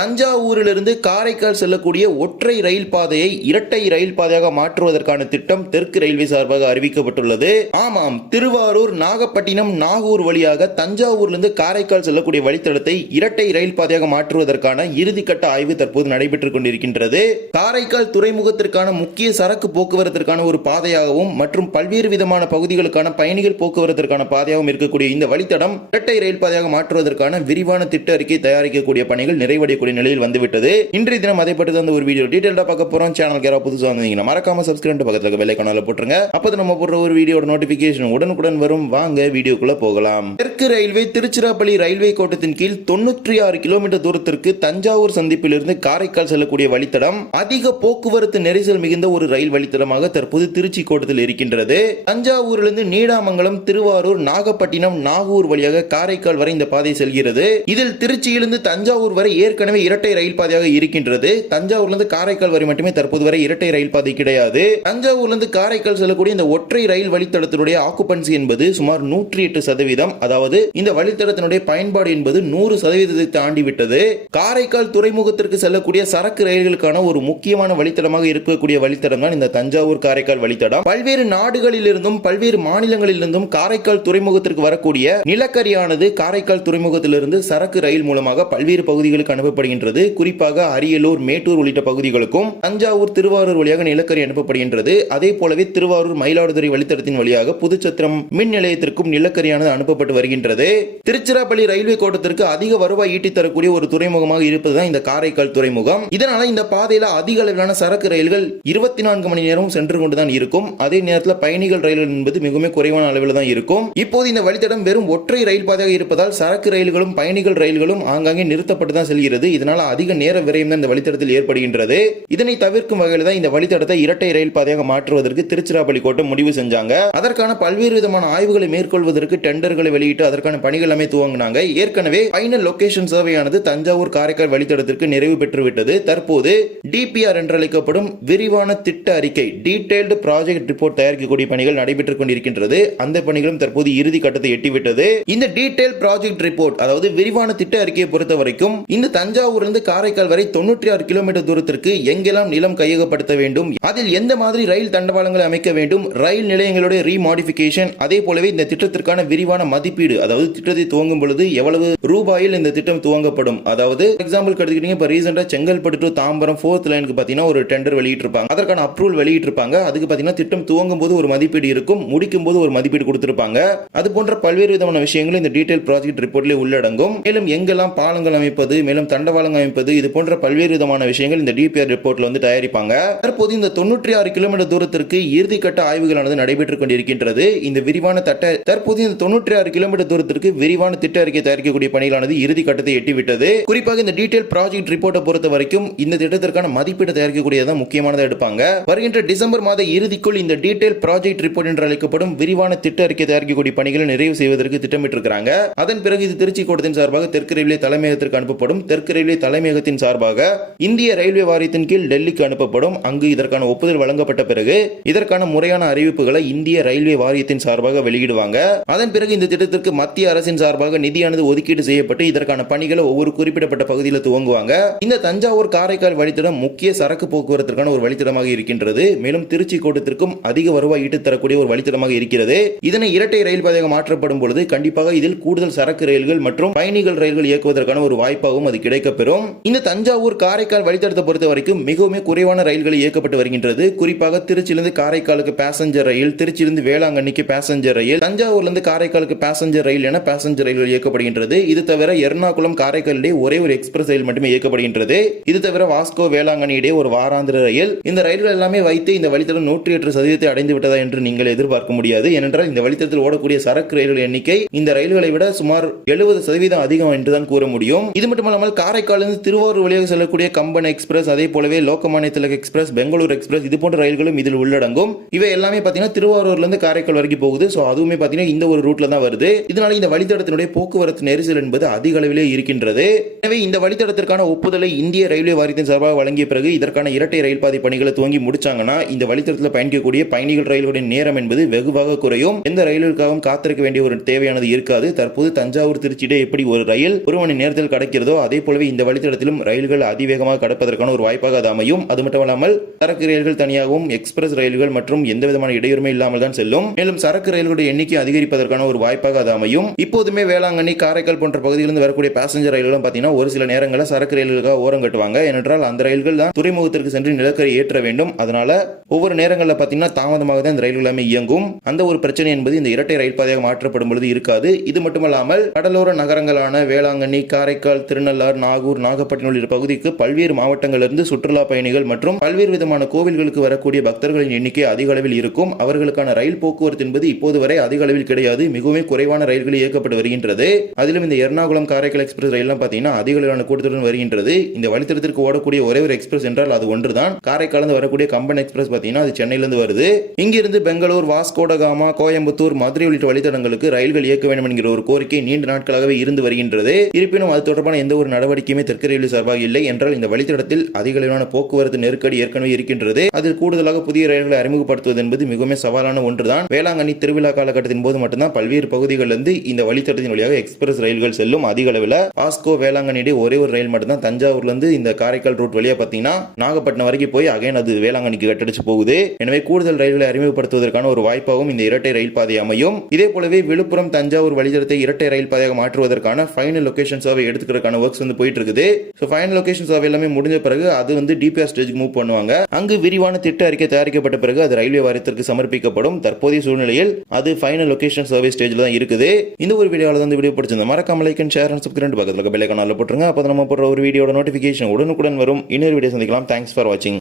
தஞ்சாவூரிலிருந்து காரைக்கால் செல்லக்கூடிய ஒற்றை ரயில் பாதையை இரட்டை ரயில் பாதையாக மாற்றுவதற்கான திட்டம் தெற்கு ரயில்வே சார்பாக அறிவிக்கப்பட்டுள்ளது. ஆமாம், திருவாரூர், நாகப்பட்டினம், நாகூர் வழியாக தஞ்சாவூரிலிருந்து காரைக்கால் செல்லக்கூடிய வழித்தடத்தை இரட்டை ரயில் பாதையாக மாற்றுவதற்கான இறுதிக்கட்ட ஆய்வு தற்போது நடைபெற்றுக் கொண்டிருக்கின்றது. காரைக்கால் துறைமுகத்திற்கான முக்கிய சரக்கு போக்குவரத்திற்கான ஒரு பாதையாகவும் மற்றும் பல்வேறு விதமான பகுதிகளுக்கான பயணிகள் போக்குவரத்திற்கான பாதையாகவும் இருக்கக்கூடிய இந்த வழித்தடம் இரட்டை ரயில் பாதையாக மாற்றுவதற்கான விரிவான திட்ட அறிக்கை தயாரிக்கக்கூடிய பணிகள் நிறைவடைய நிலையில் வந்துவிட்டது. இன்றைய தினம் அதை பற்றி தான் ஒரு வீடியோ டீடைலா பார்க்க போறோம். சேனலுக்கு யாராவது புதுசா வந்தீங்கன்னா மறக்காம சப்ஸ்கிரைப் பக்கத்துல பெல் ஐகானை போட்டுருங்க. அப்பதான் நம்ம போடுற ஒரு வீடியோட நோட்டிபிகேஷன் உடனுக்குடன் வரும். வாங்க வீடியோக்குள்ள போகலாம். தெற்கு ரயில்வே திருச்சிராப்பள்ளி ரயில்வே கோட்டத்தின் கீழ் 96 கிலோமீட்டர் தூரத்திற்கு தஞ்சாவூர் சந்திப்பிலிருந்து காரைக்கால் செல்லக்கூடிய வழித்தடம் அதிக போக்குவரத்து நெரிசல் மிகுந்த ஒரு ரயில் வழித்தடமாக தற்போது திருச்சி கோட்டத்தில் இருக்கின்றது. தஞ்சாவூரிலிருந்து நீடாமங்கலம், திருவாரூர், நாகப்பட்டினம், நாகூர் வழியாக காரைக்கால் வரை இந்த பாதை செல்கிறது. இதில் திருச்சியிலிருந்து தஞ்சாவூர் வரை ஏற்கனவே இரட்டை ரயில் பாதையாக இருக்கின்றது. தஞ்சாவூர்லிருந்து காரைக்கால் வரை மட்டுமே தற்போது வரை இரட்டை ரயில் பாதை கிடையாது. தஞ்சாவூர்லிருந்து காரைக்கால் செல்லக்கூடிய இந்த ஒற்றை ரயில் வழித்தடத்தினுடைய ஆக்குபன்சி என்பது சுமார் 108%. அதாவது இந்த வழித்தடத்தினுடைய பயன்பாடு என்பது 100% தாண்டி விட்டது. காரைக்கால் துறைமுகத்திற்கு செல்லக்கூடிய சரக்கு ரயில்களுக்கான ஒரு முக்கியமான வழித்தடமாக இருக்கக்கூடிய வழித்தடம் தான் இந்த தஞ்சாவூர் காரைக்கால் வழித்தடம். பல்வேறு நாடுகளிலிருந்தும் பல்வேறு மாநிலங்களிலிருந்தும் காரைக்கால் துறைமுகத்திற்கு வரக்கூடிய நிலக்கரியானது காரைக்கால் துறைமுகத்திலிருந்து சரக்கு ரயில் மூலமாக பல்வேறு பகுதிகளுக்கு அனுப்பப்படுகின்றது. குறிப்பாக அரியலூர், மேட்டூர் உள்ளிட்ட பகுதிகளுக்கும் தஞ்சாவூர், திருவாரூர் வழியாக நிலக்கரி அனுப்பப்படுகின்றது. அதே போலவே திருவாரூர், மயிலாடுதுறை வழித்தடத்தின் வழியாக புதுச்சத்திரம் மின் நிலையத்திற்கும் நிலக்கரியானது அனுப்பப்பட்டு வருகின்றது. திருச்சிராப்பள்ளி ரயில்வே கோட்டத்திற்கு அதிக வருவாய் ஈட்டி தரக்கூடிய ஒரு துறைமுகமாக இருப்பதுதான் இந்த காரைக்கால் துறைமுகம். இதனால இந்த பாதையில அதிக அளவிலான சரக்கு ரயில்கள் 24 மணி நேரமும் சென்று கொண்டுதான் இருக்கும். அதே நேரத்தில் பயணிகள் ரயில்கள் என்பது மிகவும் குறைவான அளவில் தான் இருக்கும். இப்போது இந்த வழித்தடம் வெறும் ஒற்றை ரயில் பாதையாக இருப்பதால் சரக்கு ரயில்களும் பயணிகள் ரயில்களும் ஆங்காங்கே நிறுத்தப்பட்டு தான் செல்கிறது. இதனால அதிக நேர விரயம் தான் இந்த வழித்தடத்தில் ஏற்படுகின்றது. இதனை தவிர்க்கும் வகையில் தான் இந்த வழித்தடத்தை இரட்டை ரயில் பாதையாக மாற்றுவதற்கு திருச்சிராப்பள்ளி கோட்டம் முடிவு செஞ்சாங்க. அதற்கான பல்வேறு விதமான ஆய்வுகளை மேற்கொள்வதற்கு டெண்டர்களை வெளியிட்டு அதற்கான பணிகள் எல்லாமே துவங்கினாங்க. ஏற்கனவே ஃபைனல் லொகேஷன் சர்வேயானது தஞ்சாவூர் காரைக்கால் வழித்தடத்திற்கு நிறைவு பெற்றுவிட்டது. தற்போது டிபிஆர் என்று அழைக்கப்படும் விரிவான திட்ட அறிக்கை, டீடைல்டு ப்ராஜெக்ட் ரிப்போர்ட் தயாரிக்கக்கூடிய பணிகள் நடைபெற்றுக் கொண்டிருக்கின்றது. அந்த பணிகளும் தற்போது இறுதி கட்டத்தை எட்டிவிட்டது. இந்த டீடைல் ப்ராஜெக்ட் ரிப்போர்ட், அதாவது விரிவான திட்ட அறிக்கையை பொறுத்த வரைக்கும் இந்த தஞ்சாவூரிலிருந்து காரைக்கால் வரை 96 கிலோமீட்டர் தூரத்திற்கு எங்கெல்லாம் நிலம் கையகப்படுத்த வேண்டும், அதில் எந்த மாதிரி ரயில் தண்டவாளங்களை அமைக்க வேண்டும், ரயில் நிலையங்களுடைய ரீமாடிஃபிகேஷன், அதே போலவே இந்த திட்டத்திற்கான விரிவான மதிப்பீடு, அதாவது திட்டத்தை துவங்கும் பொழுது எவ்வளவு ரூபாயில் இந்த திட்டம் துவங்கப்படும். அதாவது எக்ஸாம்பிள் எடுத்துக்கிட்டீங்க, இப்ப ரீசெண்டா செங்கல்பட்டு டு தாம்பரம் 4th லைனுக்கு பாத்தீங்கன்னா ஒரு டெண்டர் வெளியிட்டிருப்பாங்க. அதற்கான அப்ரூவல் வெளியிட்டிருப்பாங்க. அதுக்கு பாத்தீங்கன்னா திட்டம் துவங்கும் போது ஒரு மதிப்பீடு இருக்கும், முடிக்கும் போது ஒரு மதிப்பீடு கொடுத்திருப்பாங்க. அது போன்ற பல்வேறு விதமான விஷயங்கள் இந்த டீடைல் ப்ராஜெக்ட் ரிப்போர்ட்ல உள்ளடங்கும். மேலும் எங்கெல்லாம் பாலங்கள் அமைப்பது, மேலும் தண்டவாளங்கள் அமைப்பது, இது போன்ற பல்வேறு விதமான விஷயங்கள் இந்த டிபிஆர் ரிப்போர்ட்ல வந்து தயாரிப்பாங்க. தற்போது இந்த 96 கிலோமீட்டர் தூரத்திற்கு இறுதிக்கட்ட ஆய்வுகளானது நடைபெற்றுக் கொண்டிருக்கின்றது. இந்த விரிவான தற்போது இந்த 96 கிலோமீட்டர் தூரத்திற்கு விரிவான திட்ட அறிக்கை தயாரிக்கக்கூடிய பணிகளானது இறுதி கட்டத்தை எட்டிவிட்டது. குறிப்பாக இந்த டீடைல் ப்ராஜெக்ட் ரிப்போர்ட்டை பொறுத்த வரைக்கும் இந்த திட்டத்திற்கான மதிப்பீடு தயாரிக்கக்கூடியதான் முக்கியமானதை எடுப்பாங்க. வருகின்ற டிசம்பர் மாத இறுதிக்குள் இந்த டீடைல் ப்ராஜெக்ட் ரிப்போர்ட் என்று அழைக்கப்படும் விரிவான திட்ட அறிக்கை தயாரிக்கக்கூடிய பணிகளை நிறைவு செய்வதற்கு திட்டமிட்டிருக்கிறாங்க. அதன் பிறகு இது திருச்சி கோட்டத்தின் சார்பாக தெற்கு ரயில்வே தலைமையகத்திற்கு அனுப்பப்படும். தெற்கு ரயில்வே தலைமையகத்தின் சார்பாக இந்திய ரயில்வே வாரியத்தின் கீழ் டெல்லிக்கு அனுப்பப்படும். அங்கு இதற்கான ஒப்புதல் வழங்கப்பட்ட பிறகு இதற்கான முறையான அறிவிப்புகளை இந்திய ரயில்வே வாரியத்தின் சார்பாக வெளியிடுவாங்க. அதன் பிறகு இந்த திட்டத்திற்கு மத்திய அரசின் சார்பாக நிதியானது ஒதுக்கீடு செய்யப்பட்டு இதற்கான பணிகளை ஒவ்வொரு குறிப்பிடப்பட்ட பகுதியில் துவங்குவாங்க. இந்த தஞ்சாவூர் காரைக்கால் வழித்தடம் முக்கிய சரக்கு போக்குவரத்திற்கான ஒரு வழித்தடமாக இருக்கின்றது. மேலும் திருச்சி கோட்டத்திற்கும் அதிக வருவாய் ஈட்டு தரக்கூடிய ஒரு வழித்தடமாக இருக்கிறது. இதனை இரட்டை ரயில் பாதையாக மாற்றப்படும் பொழுது கண்டிப்பாக இதில் கூடுதல் சரக்கு ரயில்கள் மற்றும் பயணிகள் ரயில்கள் இயக்குவதற்கான ஒரு வாய்ப்பாகவும் அது கிடைக்கப்பெறும். இந்த தஞ்சாவூர் காரைக்கால் வழித்தடத்தை பொறுத்த வரைக்கும் மிகவும் குறைவான ரயில்கள் இயக்கப்பட்டு வருகின்றது. குறிப்பாக திருச்சியிலிருந்து காரைக்காலுக்கு பேசஞ்சர் ரயில், திருச்சியிலிருந்து வேளாங்கண்ணிக்கு பேசஞ்சர் ரயில், தஞ்சாவூர்லிருந்து காரைக்காலுக்கு பேசஞ்சர் ரயில் என பேசஞ்சர் ரயில்கள் இயக்கப்படுகின்றது. இது தவிர எர்ணாகுளம் காரைக்காலிடையே ஒரே ஒரு எக்ஸ்பிரஸ் ரயில் மட்டுமே இயக்கப்படுகின்றது. இது தவிர வாஸ்கோ வேளாங்கண்ணி இடையே ஒரு வாராந்திர ரயில். இந்த ரயில்கள் எல்லாமே வைத்து இந்த வழித்தடம் 108% அடைந்து விட்டதா என்று நீங்கள் எதிர்பார்க்க முடியாது. ஏனென்றால் இந்த வழித்தடத்தில் ஓடக்கூடிய சரக்கு ரயில்கள் எண்ணிக்கை இந்த ரயில்களை விட சுமார் 70% அதிகம் என்றுதான் கூற முடியும். இது மட்டுமல்லாமல் காரைக்காலிலிருந்து திருவாரூர் வழியாக செல்லக்கூடிய கம்பன் எக்ஸ்பிரஸ், அதே போலவே லோகமானிய திலக் எக்ஸ்பிரஸ், பெங்களூர் எக்ஸ்பிரஸ், இது போன்ற ரயில்களும் இதில் உள்ளடங்கும். இவை எல்லாமே பாத்தீங்கன்னா திருவாரூர்ல இருந்து காரைக்கால் வரைக்கும் போகுது. சோ அதுவுமே பாத்தீங்கன்னா இந்த ஒரு ரூட்ல தான் வருது. இதனால இந்த வழித்தடத்தினுடைய போக்குவரத்து நெரிசல் என்பது அதிக அளவிலே இருக்கின்றது. எனவே இந்த வழித்தடத்திற்கான ஒப்புதலை இந்திய ரயில்வே வாரியத்தின் சார்பாக வழங்கிய பிறகு இதற்கான இரட்டை ரயில் பாதை பணிகளை துவங்கி முடிச்சாங்கன்னா இந்த வழித்தடத்தில் பயணிக்கக்கூடிய பயணிகள் ரயில்களின் நேரம் என்பது வெகுவாக குறையும். எந்த ரயிலுக்காகவும் காத்திருக்க வேண்டிய ஒரு தேவையானது இருக்காது. தற்போது தஞ்சாவூர் திருச்சியிட எப்படி ஒரு ரயில் 1 மணி நேரத்தில் கிடைக்கிறதோ அதே போலவே போலவே இந்த வழித்தடத்திலும் ரயில்கள் அதிவேகமாக கடப்பதற்கான ஒரு வாய்ப்பாக அது அமையும். அது மட்டுமல்லாமல் சரக்கு ரயில்கள் தனியாகவும் எக்ஸ்பிரஸ் ரயில்கள் மற்றும் எந்த விதமான இடையூறுமே இல்லாமல் தான் செல்லும். மேலும் சரக்கு ரயில்களுடைய எண்ணிக்கை அதிகரிப்பதற்கான ஒரு வாய்ப்பாக அது அமையும். இப்போதுமே வேளாங்கண்ணி, காரைக்கால் போன்ற பகுதிகளிலிருந்து வரக்கூடிய பேசஞ்சர் ரயில்களும் பார்த்தீங்கன்னா ஒரு சில நேரங்களில் சரக்கு ரயில்களுக்காக ஓரம் கட்டுவாங்க. ஏனென்றால் அந்த ரயில்கள் தான் துறைமுகத்திற்கு சென்று நிலக்கரி ஏற்ற வேண்டும். அதனால ஒவ்வொரு நேரங்களில் பார்த்தீங்கன்னா தாமதமாக தான் இந்த ரயில்கள் எல்லாமே இயங்கும். அந்த ஒரு பிரச்சனை என்பது இந்த இரட்டை ரயில் பாதையாக மாற்றப்படும் பொழுது இருக்காது. இது மட்டுமல்லாமல் கடலோர நகரங்களான வேளாங்கண்ணி, காரைக்கால், திருநள்ளாறு, நாகூர், நாகப்பட்டினம் உள்ளிட்ட பகுதிக்கு பல்வேறு மாவட்டங்களிலிருந்து சுற்றுலா பயணிகள் மற்றும் பல்வேறு விதமான கோவில்களுக்கு வரக்கூடிய பக்தர்களின் எண்ணிக்கை அதிக அளவில் இருக்கும். அவர்களுக்கான ரயில் போக்குவரத்து என்பது இப்போது வரை அதிக அளவில் கிடையாது. மிகவும் குறைவான ரயில்கள் இயக்கப்பட்டு வருகின்றது. அதிலும் இந்த எர்ணாகுளம் காரைக்கால் எக்ஸ்பிரஸ் ரயில் பார்த்தீங்கன்னா அதிக அளவிலான கூட்டத்துடன் வருகின்றது. இந்த வழித்தடத்திற்கு ஓடக்கூடிய ஒரே ஒரு எக்ஸ்பிரஸ் என்றால் அது ஒன்றுதான். காரைக்காலிருந்து வரக்கூடிய கம்பன் எக்ஸ்பிரஸ் பார்த்தீங்கன்னா அது சென்னையிலிருந்து வருது. இங்கிருந்து பெங்களூர், வாஸ்கோடகாமா, கோயம்புத்தூர், மதுரை உள்ளிட்ட வழித்தடங்களுக்கு ரயில்கள் இயக்க வேண்டும் என்கிற ஒரு கோரிக்கை நீண்ட நாட்களாகவே இருந்து வருகின்றது. இருப்பினும் அது தொடர்பான எந்த ஒரு நடவடிக்கையுமே தெற்கு ரயில்வே சார்பாக இல்லை என்றால் இந்த வழித்தடத்தில் அதிக அளவிலான போக்குவரத்து நெருக்கடி ஏற்கனவே இருக்கின்றது. அதில் கூடுதலாக புதிய ரயில்களை அறிமுகப்படுத்துவது என்பது மிகவும் சவாலான ஒன்றுதான். வேளாங்கண்ணி திருவிழா காலகட்டத்தின் போது மட்டும்தான் பல்வேறு பகுதிகளிலிருந்து இந்த வழித்தடத்தின் வழியாக எக்ஸ்பிரஸ் ரயில்கள் செல்லும். அதிக அளவில் வாஸ்கோ வேளாங்கண்ணி ஒரே ஒரு ரயில் மட்டும்தான் தஞ்சாவூர்ல இருந்து இந்த காரைக்கால் ரூட் வழியா பார்த்தீங்கன்னா நாகப்பட்டினம் வரைக்கும் போய் அகைன் அது வேளாங்கண்ணிக்கு கட்டடிச்சு போகுது. எனவே கூடுதல் ரயில்களை அறிமுகப்படுத்துவதற்கான ஒரு வாய்ப்பாகவும் இந்த இரட்டை ரயில் பாதை அமையும். இதே போலவே விழுப்புரம், தஞ்சாவூர் வழித்தடத்தை இரட்டை ரயில் பாதையாக மாற்றுவதற்கான ஃபைனல் லொகேஷன் சர்வே எடுத்துக்கிறதுக்கான ஒர்க்ஸ் வந்து போயிட்டு இருக்குது. ஃபைனல் லொகேஷன் சர்வே எல்லாமே முடிஞ்ச பிறகு அது வந்து டிபிஆர் ஸ்டேஜ்க்கு மூவ் பண்ணுவாங்க. அங்கு விரிவான திட்ட அறிக்கை தயாரிக்கப்பட்ட பிறகு அது ரயில்வே வாரியத்திற்கு சமர்ப்பிக்கப்படும். தற்போதைய சூழ்நிலையில் அது ஃபைனல் லொகேஷன் சர்வே ஸ்டேஜ்ல தான் இருக்குது. இந்த ஒரு வீடியோல வந்து வீடியோ பிடிச்சிருந்தா மறக்காம like and share and subscribe பக்கத்துல பெல் ஐகான் ஆல்ல போட்டுருங்க. அப்போ நம்ம போடுற ஒரு வீடியோட நோட்டிஃபிகேஷன் உடனுக்குடன் வரும். இன்னொரு வீடியோ சந்திக்கலாம். தேங்க்ஸ் ஃபார் வாட்சிங்.